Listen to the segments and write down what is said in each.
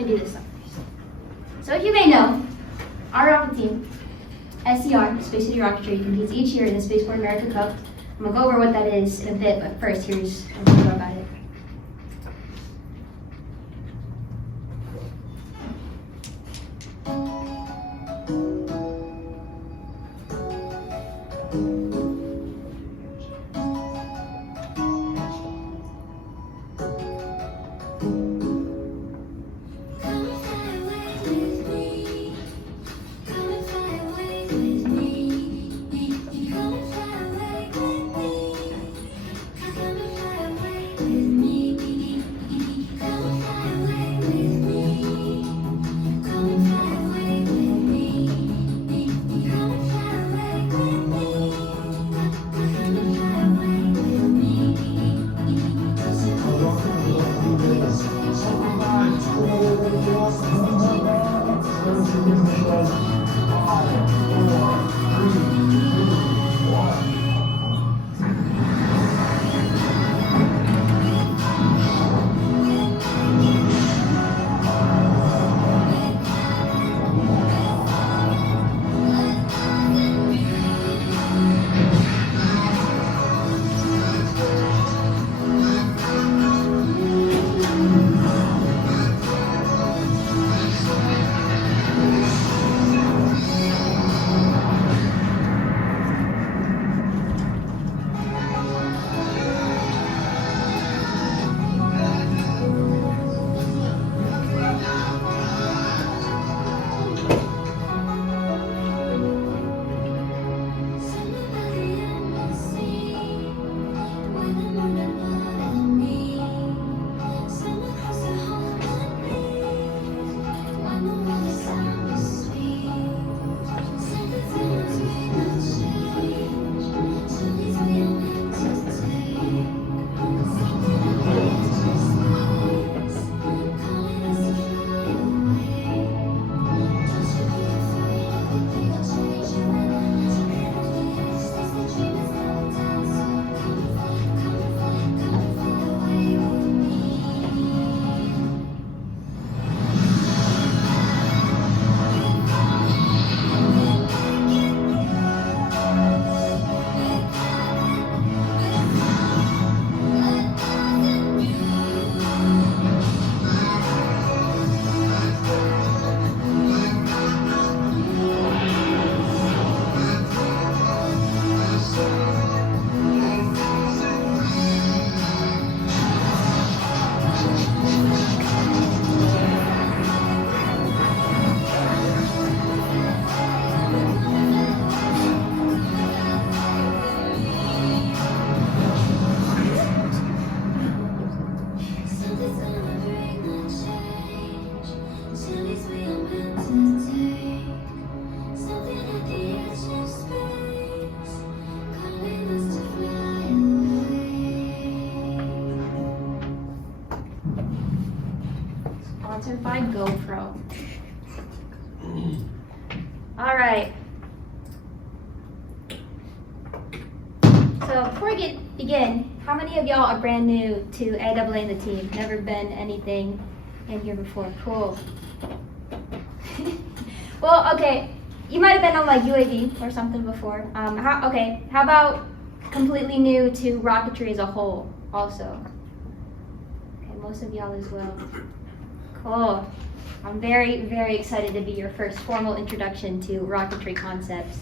me do this stuff first. So as you may know, our rocket team, SCR, Space City Rocketry, competes each year in the Spaceport America Cup. I'm going to go over what that is in a bit, but first here's a little more about it. Sponsored by GoPro. All right. So before we begin, how many of y'all are brand new to AAA in the team? Never been anything in here before? Cool. Well, okay. You might have been on like UAV or something before. How about completely new to rocketry as a whole also? Okay, most of y'all as well. Cool. I'm very, very excited to be your first formal introduction to rocketry concepts.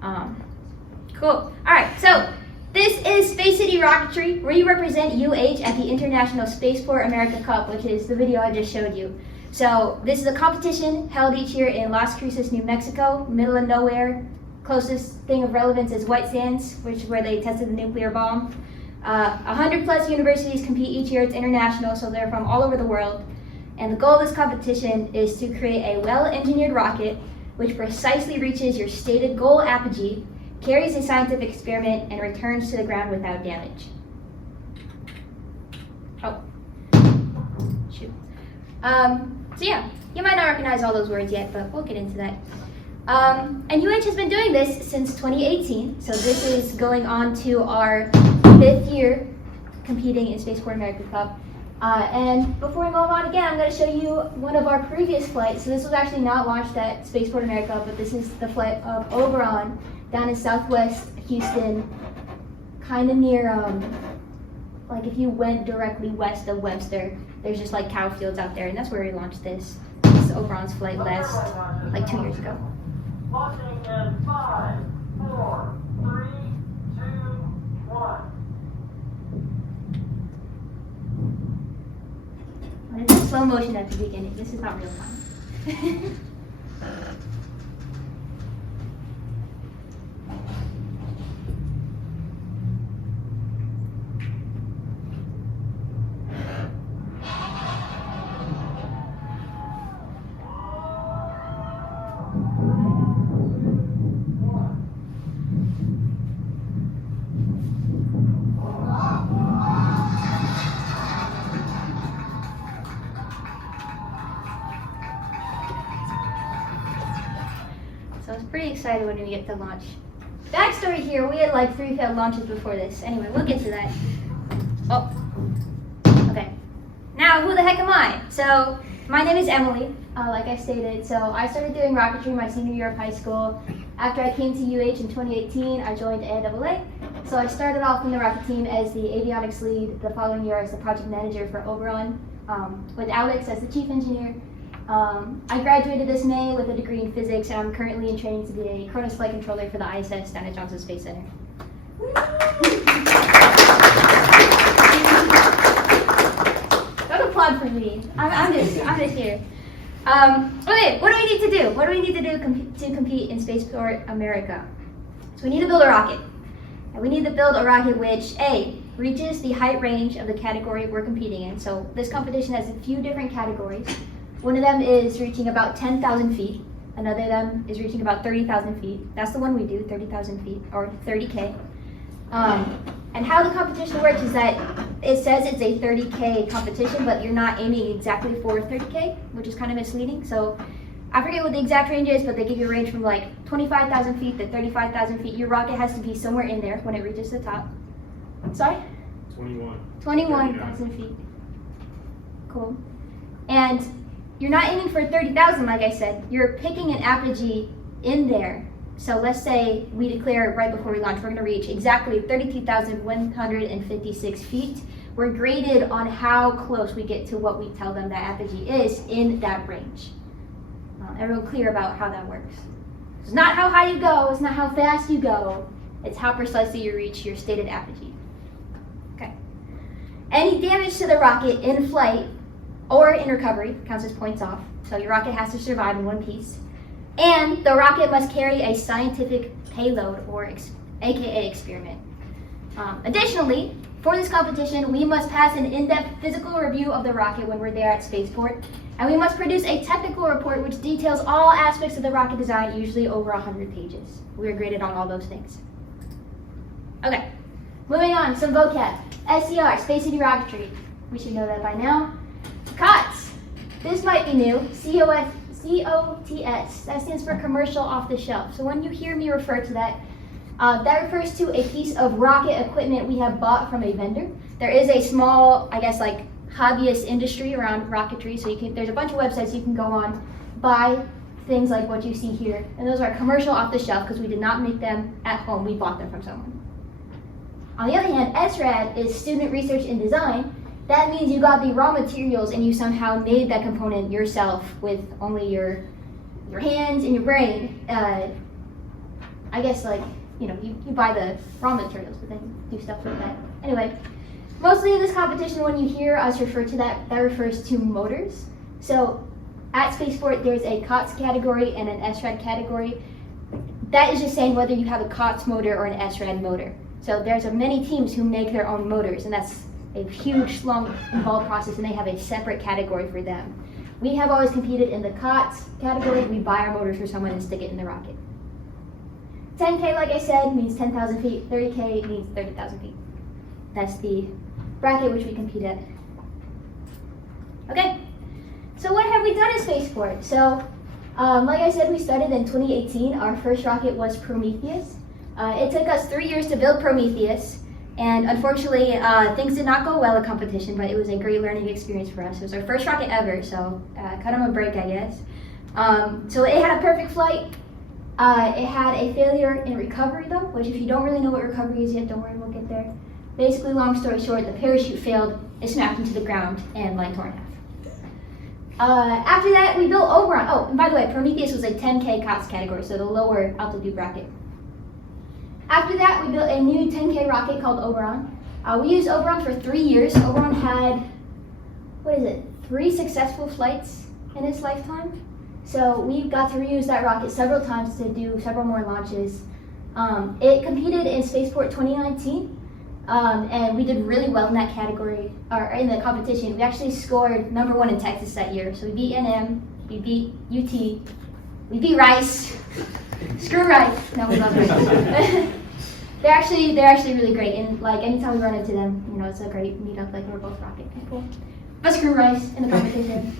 Cool. All right, so this is Space City Rocketry, where you represent UH at the International Spaceport America Cup, which is the video I just showed you. So this is a competition held each year in Las Cruces, New Mexico, middle of nowhere. Closest thing of relevance is White Sands, which is where they tested the nuclear bomb. 100 plus universities compete each year. It's international, so they're from all over the world. And the goal of this competition is to create a well-engineered rocket which precisely reaches your stated goal apogee, carries a scientific experiment, and returns to the ground without damage. Oh, shoot. So yeah, you might not recognize all those words yet, but we'll get into that. And UH has been doing this since 2018, so this is going on to our 5th year competing in Spaceport America Cup. And before we move on again, I'm going to show you one of our previous flights. So this was actually not launched at Spaceport America, but this is the flight of Oberon down in southwest Houston, kind of near, like if you went directly west of Webster, there's just like cow fields out there, and that's where we launched this. This is Oberon's flight last, like 2 years ago. Launching in 5, 4, 3, 2, 1. It's slow motion at the beginning. This is not real time. So I was pretty excited when we get to launch. Backstory here, we had like 3 failed launches before this. Anyway, we'll get to that. Oh, okay. Now, who the heck am I? So, my name is Emily, like I stated. So I started doing rocketry my senior year of high school. After I came to UH in 2018, I joined AIAA. So I started off in the rocket team as the avionics lead, the following year as the project manager for Oberon, with Alex as the chief engineer. I graduated this May with a degree in physics, and I'm currently in training to be a Cronus flight controller for the ISS down at Johnson Space Center. Don't applaud for me. I'm just here. Okay, what do we need to do? What do we need to do to compete in Spaceport America? So we need to build a rocket. And we need to build a rocket which, A, reaches the height range of the category we're competing in. So this competition has a few different categories. One of them is reaching about 10,000 feet. Another of them is reaching about 30,000 feet. That's the one we do, 30,000 feet, or 30K. And how the competition works is that it says it's a 30K competition, but you're not aiming exactly for 30K, which is kind of misleading. So I forget what the exact range is, but they give you a range from like 25,000 feet to 35,000 feet. Your rocket has to be somewhere in there when it reaches the top. Sorry? 21,000 feet. Cool. And you're not aiming for 30,000, like I said. You're picking an apogee in there. So let's say we declare right before we launch, we're going to reach exactly 32,156 feet. We're graded on how close we get to what we tell them that apogee is in that range. Everyone clear about how that works? It's not how high you go, it's not how fast you go, it's how precisely you reach your stated apogee. Okay. Any damage to the rocket in flight or in recovery counts as points off. So your rocket has to survive in one piece. And the rocket must carry a scientific payload, or AKA experiment. Additionally, for this competition, we must pass an in-depth physical review of the rocket when we're there at Spaceport. And we must produce a technical report which details all aspects of the rocket design, usually over 100 pages. We are graded on all those things. Okay, moving on, some vocab. SCR, Space City Rocketry. We should know that by now. COTS. This might be new. COTS. That stands for commercial off the shelf. So when you hear me refer to that, that refers to a piece of rocket equipment we have bought from a vendor. There is a small, I guess, like hobbyist industry around rocketry. So there's a bunch of websites you can go on, buy things like what you see here. And those are commercial off the shelf because we did not make them at home. We bought them from someone. On the other hand, SRAD is student research and design. That means you got the raw materials and you somehow made that component yourself with only your hands and your brain. I guess you buy the raw materials, but then do stuff with that. Anyway, mostly in this competition, when you hear us refer to that refers to motors. So at Spaceport, there's a COTS category and an SRAD category. That is just saying whether you have a COTS motor or an SRAD motor. So there's many teams who make their own motors, and that's a huge, long, involved process, and they have a separate category for them. We have always competed in the COTS category. We buy our motors for someone and stick it in the rocket. 10K, like I said, means 10,000 feet. 30K means 30,000 feet. That's the bracket which we compete at. Okay, so what have we done at Spaceport? So, like I said, we started in 2018. Our first rocket was Prometheus. It took us 3 years to build Prometheus, And unfortunately, things did not go well at competition, but it was a great learning experience for us. It was our first rocket ever, so cut them a break, I guess. So it had a perfect flight. It had a failure in recovery though, which if you don't really know what recovery is yet, don't worry, we'll get there. Basically, long story short, the parachute failed, it smacked into the ground, and like tore in half. After that, we built Oberon. Oh, and by the way, Prometheus was a 10K COTS category, so the lower altitude bracket. After that, we built a new 10K rocket called Oberon. We used Oberon for 3 years. Oberon had, 3 successful flights in its lifetime. So we got to reuse that rocket several times to do several more launches. It competed in Spaceport 2019, and we did really well in that category, or in the competition. We actually scored #1 in Texas that year. So we beat NM, we beat UT, we beat Rice. Screw Rice. No, we love Rice. They're actually really great, and like anytime we run into them, you know, it's a great meetup. Like we're both rocket people. But screw Rice in the competition.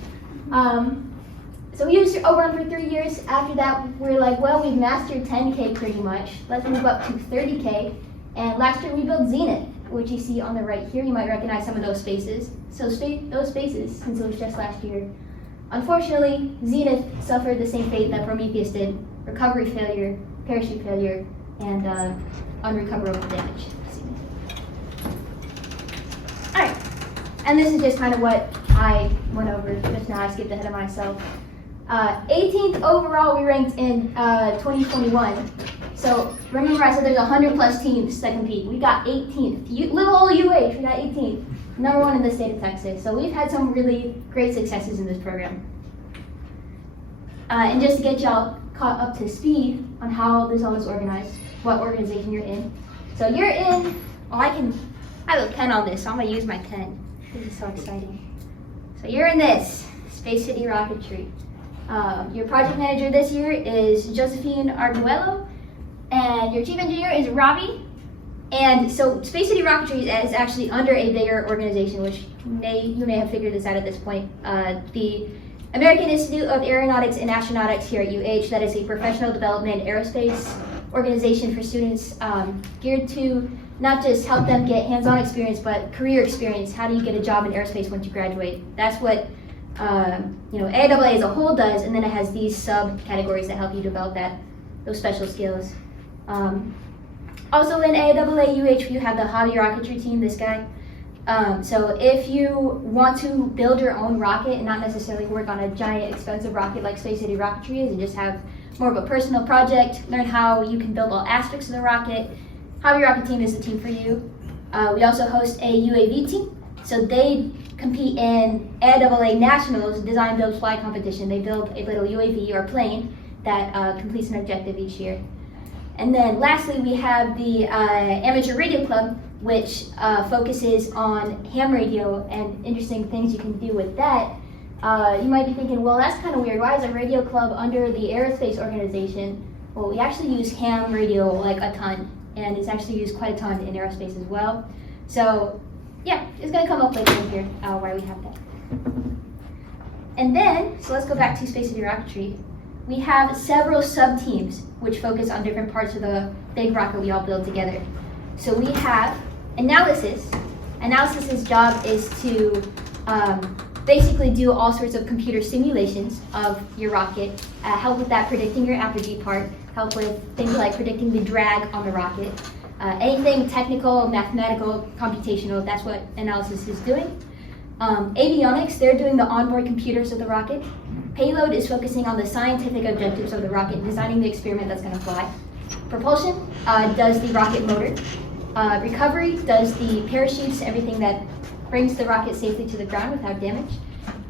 So we used Oberon for 3 years. After that, we're like, well, we've mastered 10K pretty much. Let's move up to 30K. And last year we built Zenith, which you see on the right here. You might recognize some of those spaces. So those spaces, since it was just last year. Unfortunately, Zenith suffered the same fate that Prometheus did: recovery failure, parachute failure, and unrecoverable damage. All right, and this is just kind of what I went over just now. I skipped ahead of myself. 18th overall, we ranked in 2021. So remember I said there's 100 plus teams that compete. We got 18th. Little old UH, we got 18th. #1 in the state of Texas. So we've had some really great successes in this program. And just to get y'all caught up to speed on how this all is organized, what organization you're in. So you're in, I have a pen on this, so I'm gonna use my pen. This is so exciting. So you're in this, Space City Rocketry. Your project manager this year is Josephine Arguello, and your chief engineer is Ravi. And so Space City Rocketry is actually under a bigger organization, which you may have figured this out at this point. The American Institute of Aeronautics and Astronautics here at UH, that is a professional development aerospace organization for students geared to not just help them get hands-on experience, but career experience. How do you get a job in aerospace once you graduate? That's what AAA as a whole does, and then it has these subcategories that help you develop those special skills. Also in AAA UH, you have the hobby rocketry team, this guy. So if you want to build your own rocket and not necessarily work on a giant expensive rocket like Space City Rocketry is, and just have more of a personal project, learn how you can build all aspects of the rocket, hobby rocket team is the team for you. We also host a UAV team. So they compete in AAA Nationals Design Build Fly competition. They build a little UAV or plane that completes an objective each year. And then lastly, we have the Amateur Radio Club, which focuses on ham radio and interesting things you can do with that. You might be thinking, well, that's kind of weird. Why is a radio club under the aerospace organization? Well, we actually use ham radio like a ton, and it's actually used quite a ton in aerospace as well. So yeah, it's gonna come up later in here why we have that. And then, so let's go back to Space City Rocketry. We have several sub-teams which focus on different parts of the big rocket we all build together. So we have analysis. Analysis's job is to basically do all sorts of computer simulations of your rocket, help with that predicting your apogee part, help with things like predicting the drag on the rocket. Anything technical, mathematical, computational, that's what analysis is doing. Avionics, they're doing the onboard computers of the rocket. Payload is focusing on the scientific objectives of the rocket, designing the experiment that's going to fly. Propulsion does the rocket motor. Recovery does the parachutes, everything that brings the rocket safely to the ground without damage.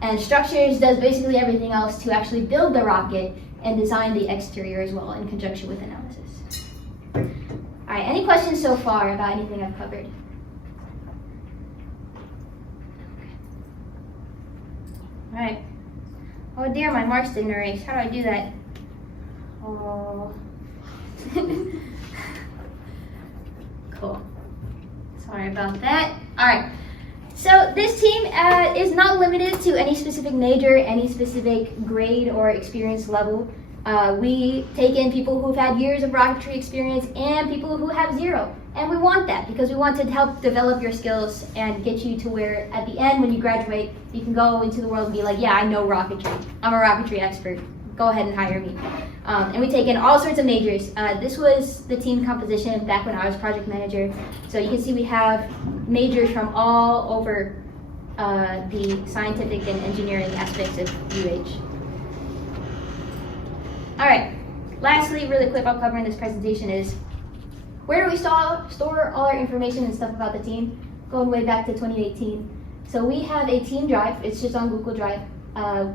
And structures does basically everything else to actually build the rocket and design the exterior as well in conjunction with analysis. All right, any questions so far about anything I've covered? All right. Oh dear, my marks didn't erase. How do I do that? Oh. Cool. Sorry about that. All right. So this team is not limited to any specific major, any specific grade or experience level. We take in people who've had years of rocketry experience and people who have zero. And we want that because we want to help develop your skills and get you to where at the end when you graduate, you can go into the world and be like, yeah, I know rocketry. I'm a rocketry expert. Go ahead and hire me. And we take in all sorts of majors. This was the team composition back when I was project manager. So you can see we have majors from all over the scientific and engineering aspects of UH. All right, lastly, really quick, I'll cover in this presentation is where do we store all our information and stuff about the team? Going way back to 2018. So we have a team drive, it's just on Google Drive.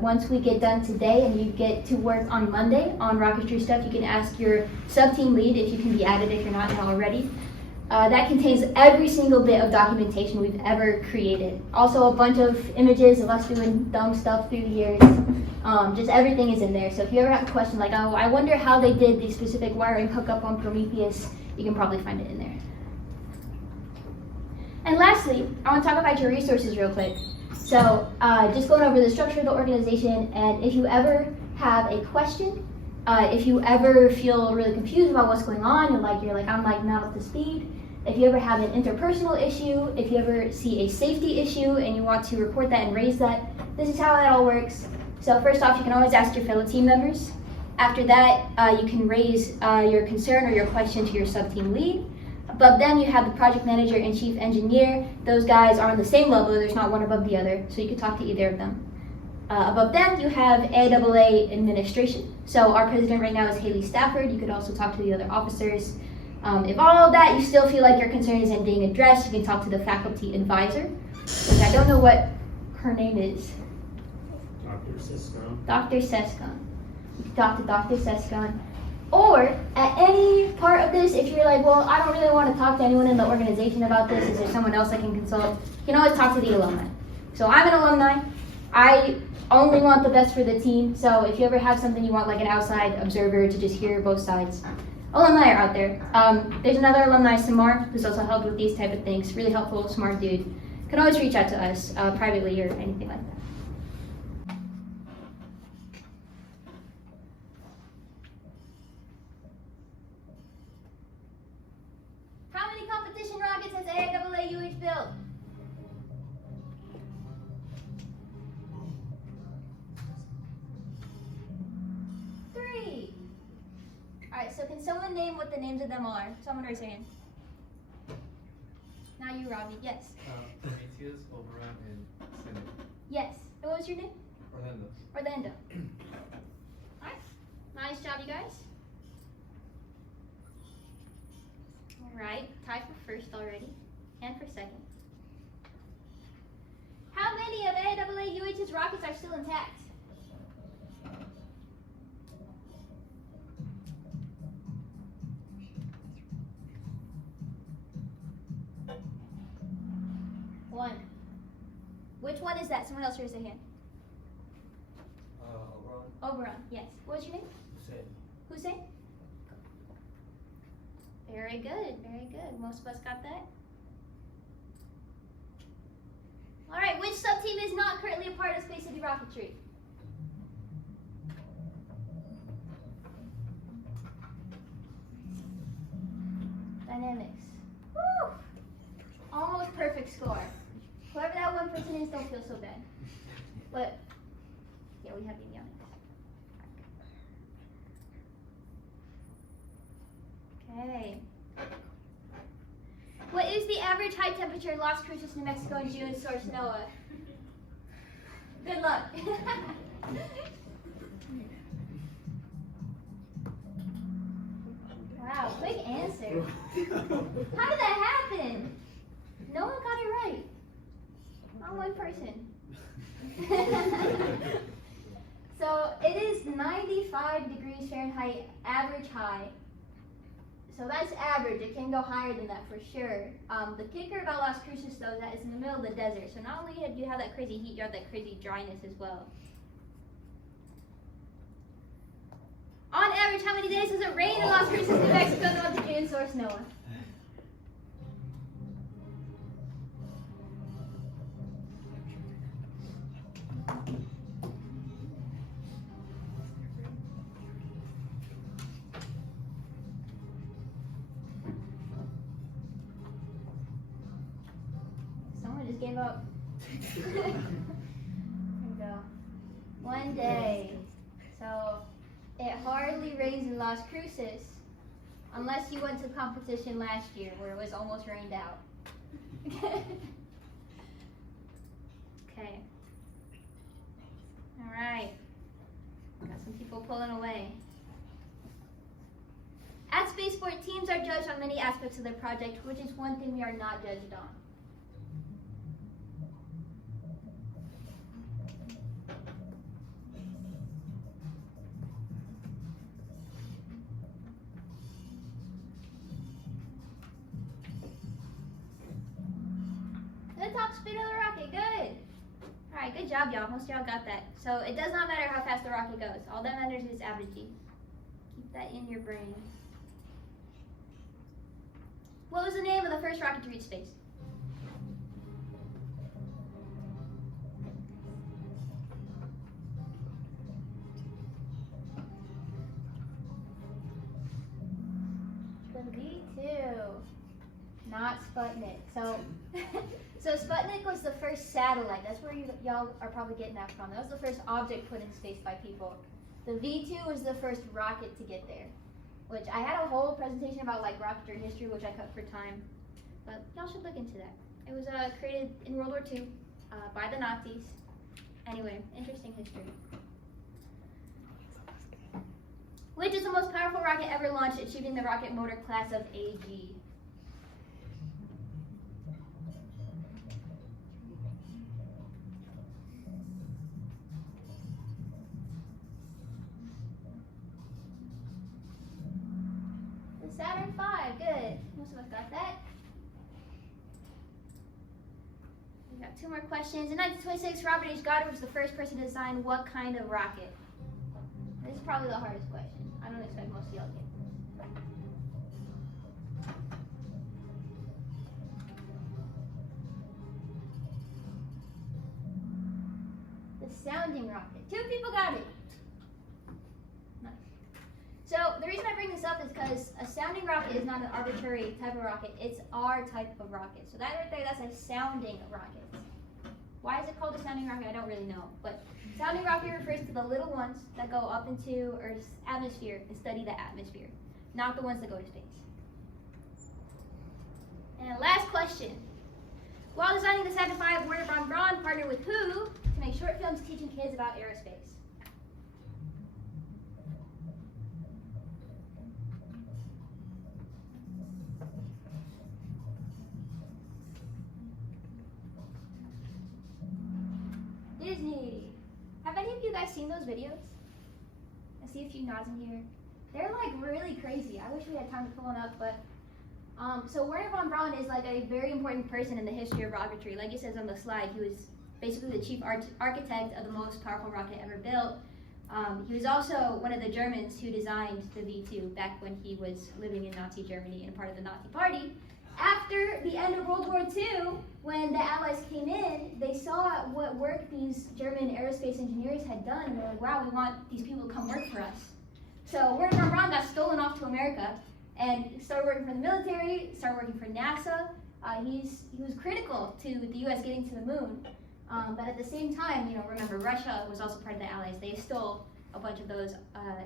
Once we get done today and you get to work on Monday on rocketry stuff, you can ask your sub-team lead if you can be added if you're not already. That contains every single bit of documentation we've ever created. Also a bunch of images of us doing dumb stuff through the years. Just everything is in there. So if you ever have a question like, oh, I wonder how they did the specific wiring hookup on Prometheus, you can probably find it in there. And lastly, I want to talk about your resources real quick. So just going over the structure of the organization, and if you ever have a question, if you ever feel really confused about what's going on, you're like I'm not up to speed. If you ever have an interpersonal issue, if you ever see a safety issue and you want to report that and raise that, this is how that all works. So first off, you can always ask your fellow team members. After that, you can raise your concern or your question to your sub-team lead. Above them, you have the project manager and chief engineer. Those guys are on the same level. There's not one above the other, so you can talk to either of them. Above them, you have AAA administration. So our president right now is Haley Stafford. You could also talk to the other officers. If all of that, you still feel like your concern isn't being addressed, you can talk to the faculty advisor, which I don't know what her name is. Dr. Sescon. Dr. Sescon. You can talk to Dr. Sescon. Or at any part of this, if you're like, well, I don't really want to talk to anyone in the organization about this, is there someone else I can consult? You can always talk to the alumni. So I'm an alumni. I only want the best for the team. So if you ever have something you want like an outside observer to just hear both sides, alumni are out there. There's another alumni, Samar, who's also helped with these type of things. Really helpful, smart dude. You can always reach out to us privately or anything like that. How many competition rockets has AAA UH built? 3. Alright, so can someone name what the names of them are? Someone raise their hand. Now you, Robbie. Yes. Prometheus, Oberon, and Senate. Yes. And what was your name? Orlando. Orlando. Alright. Nice job, you guys. Alright. Tied for first already. And for second. How many of AAA UH's rockets are still intact? One. Which one is that? Someone else raise their hand. Oberon. Oberon, yes. What was your name? Hussein. Hussein? Very good, very good. Most of us got that. All right, which sub-team is not currently a part of Space City Rocketry? Dynamics. Woo! Almost perfect score. Whoever that one person is, don't feel so bad. But, yeah, we have Dynamics. Okay. What is the average high temperature in Las Cruces, New Mexico in June, source NOAA? Good luck. Wow, quick answer. How did that happen? No one got it right. Not one person. So it is 95 degrees Fahrenheit average high. So that's average. It can go higher than that for sure. The kicker about Las Cruces though is that it's in the middle of the desert. So not only do you have that crazy heat, you have that crazy dryness as well. On average, how many days does it rain in Las Cruces, New Mexico, the month of June, source NOAA? gave up. There we go. One day. So it hardly rains in Las Cruces unless you went to competition last year where it was almost rained out. Okay. All right. Got some people pulling away. At Spaceport, teams are judged on many aspects of their project, which is one thing we are not judged on. The top speed of the rocket, good. All right, good job, y'all. Most of y'all got that. So it does not matter how fast the rocket goes. All that matters is averaging. Keep that in your brain. What was the name of the first rocket to reach space? The V2. Not Sputnik. So, so Sputnik was the first satellite. That's where y'all are probably getting that from. That was the first object put in space by people. The V2 was the first rocket to get there, which I had a whole presentation about like rocketry history, which I cut for time. But y'all should look into that. It was created in World War II by the Nazis. Anyway, interesting history. Which is the most powerful rocket ever launched, achieving the rocket motor class of AG? The Saturn V, good. Most of us got that. We got two more questions. In 1926, Robert H. Goddard was the first person to design what kind of rocket? This is probably the hardest question. I don't expect most of y'all to get this. The sounding rocket. Two people got it. Nice. So the reason I bring this up is because a sounding rocket is not an arbitrary type of rocket. It's our type of rocket. So that right there, that's a sounding rocket. Why is it called a sounding rocket? I don't really know. But sounding rocket refers to the little ones that go up into Earth's atmosphere and study the atmosphere, not the ones that go to space. And last question. While designing the Saturn V, Werner von Braun partnered with who to make short films teaching kids about aerospace? Disney. Have any of you guys seen those videos? I see a few nods in here. They're like really crazy. I wish we had time to pull one up, but so Werner von Braun is like a very important person in the history of rocketry. Like it says on the slide, he was basically the chief architect of the most powerful rocket ever built. He was also one of the Germans who designed the V2 back when he was living in Nazi Germany and part of the Nazi Party. After the end of World War II, when the Allies came in, they saw what work these German aerospace engineers had done, and they're like, wow, we want these people to come work for us. So Werner von Braun got stolen off to America and started working for the military, started working for NASA. He was critical to the US getting to the moon. But at the same time, remember, Russia was also part of the Allies. They stole a bunch of those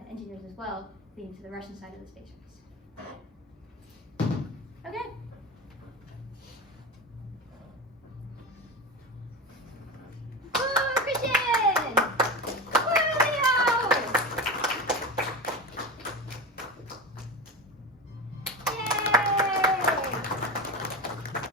engineers as well, leading to the Russian side of the space race. Okay.